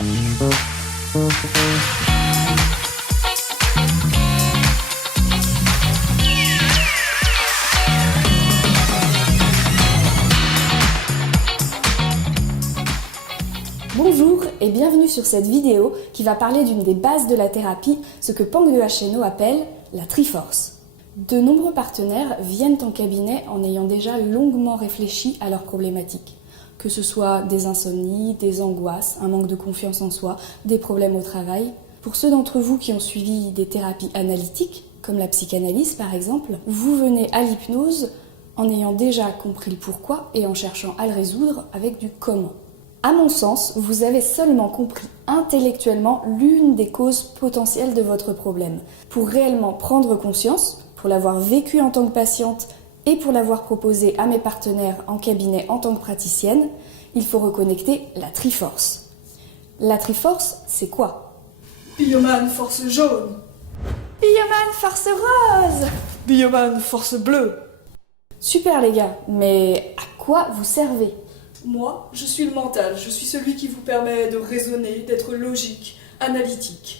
Bonjour et bienvenue sur cette vidéo qui va parler d'une des bases de la thérapie, ce que Pang de Hno appelle la Triforce. De nombreux partenaires viennent en cabinet en ayant déjà longuement réfléchi à leurs problématiques. Que ce soit des insomnies, des angoisses, un manque de confiance en soi, des problèmes au travail. Pour ceux d'entre vous qui ont suivi des thérapies analytiques, comme la psychanalyse par exemple, vous venez à l'hypnose en ayant déjà compris le pourquoi et en cherchant à le résoudre avec du comment. À mon sens, vous avez seulement compris intellectuellement l'une des causes potentielles de votre problème. Pour réellement prendre conscience, pour l'avoir vécu en tant que patiente et pour l'avoir proposé à mes partenaires en cabinet en tant que praticienne, il faut reconnecter la Triforce. La Triforce, c'est quoi? Bioman force jaune. Bioman force rose. Bioman force bleue. Super les gars, mais à quoi vous servez? Moi, je suis le mental, je suis celui qui vous permet de raisonner, d'être logique, analytique.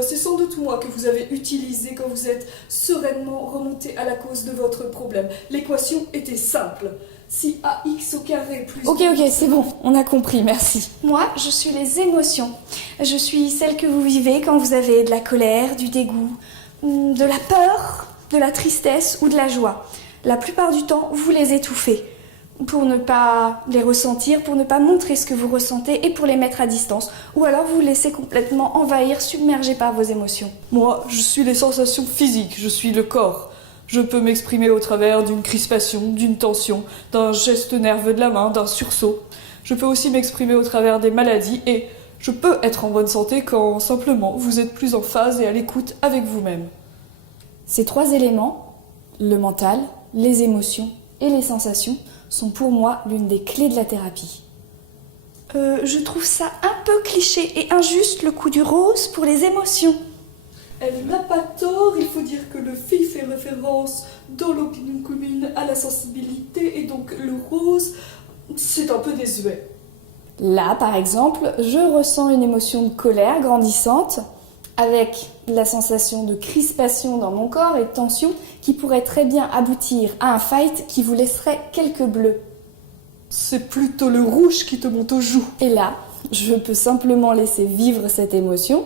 C'est sans doute moi que vous avez utilisé quand vous êtes sereinement remonté à la cause de votre problème. L'équation était simple. Si ax au carré plus... Ok, c'est bon, on a compris, merci. Moi, je suis les émotions. Je suis celle que vous vivez quand vous avez de la colère, du dégoût, de la peur, de la tristesse ou de la joie. La plupart du temps, vous les étouffez. Pour ne pas les ressentir, pour ne pas montrer ce que vous ressentez et pour les mettre à distance. Ou alors vous laissez complètement envahir, submergé par vos émotions. Moi, je suis les sensations physiques, je suis le corps. Je peux m'exprimer au travers d'une crispation, d'une tension, d'un geste nerveux de la main, d'un sursaut. Je peux aussi m'exprimer au travers des maladies et je peux être en bonne santé quand simplement vous êtes plus en phase et à l'écoute avec vous-même. Ces trois éléments, le mental, les émotions et les sensations, sont pour moi l'une des clés de la thérapie. Je trouve ça un peu cliché et injuste le coup du rose pour les émotions. Elle n'a pas tort, il faut dire que le phi fait référence dans l'opinion commune à la sensibilité et donc le rose, c'est un peu désuet. Là, par exemple, je ressens une émotion de colère grandissante avec la sensation de crispation dans mon corps et de tension qui pourrait très bien aboutir à un fight qui vous laisserait quelques bleus. C'est plutôt le rouge qui te monte aux joues. Et là, je peux simplement laisser vivre cette émotion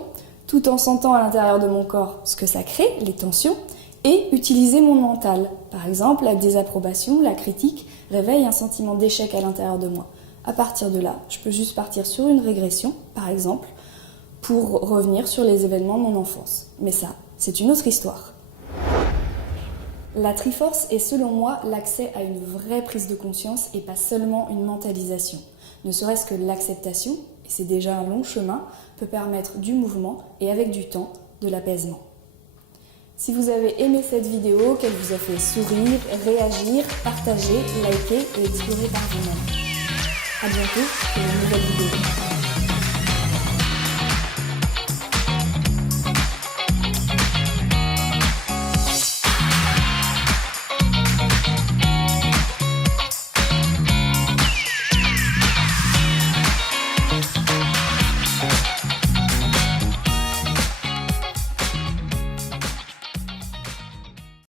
tout en sentant à l'intérieur de mon corps ce que ça crée, les tensions, et utiliser mon mental. Par exemple, la désapprobation, la critique réveille un sentiment d'échec à l'intérieur de moi. À partir de là, je peux juste partir sur une régression, par exemple, pour revenir sur les événements de mon enfance. Mais ça, c'est une autre histoire. La Triforce est selon moi l'accès à une vraie prise de conscience et pas seulement une mentalisation. Ne serait-ce que l'acceptation, et c'est déjà un long chemin, peut permettre du mouvement et avec du temps, de l'apaisement. Si vous avez aimé cette vidéo, qu'elle vous a fait sourire, réagir, partager, liker et explorer par vous-même. À bientôt pour une nouvelle vidéo.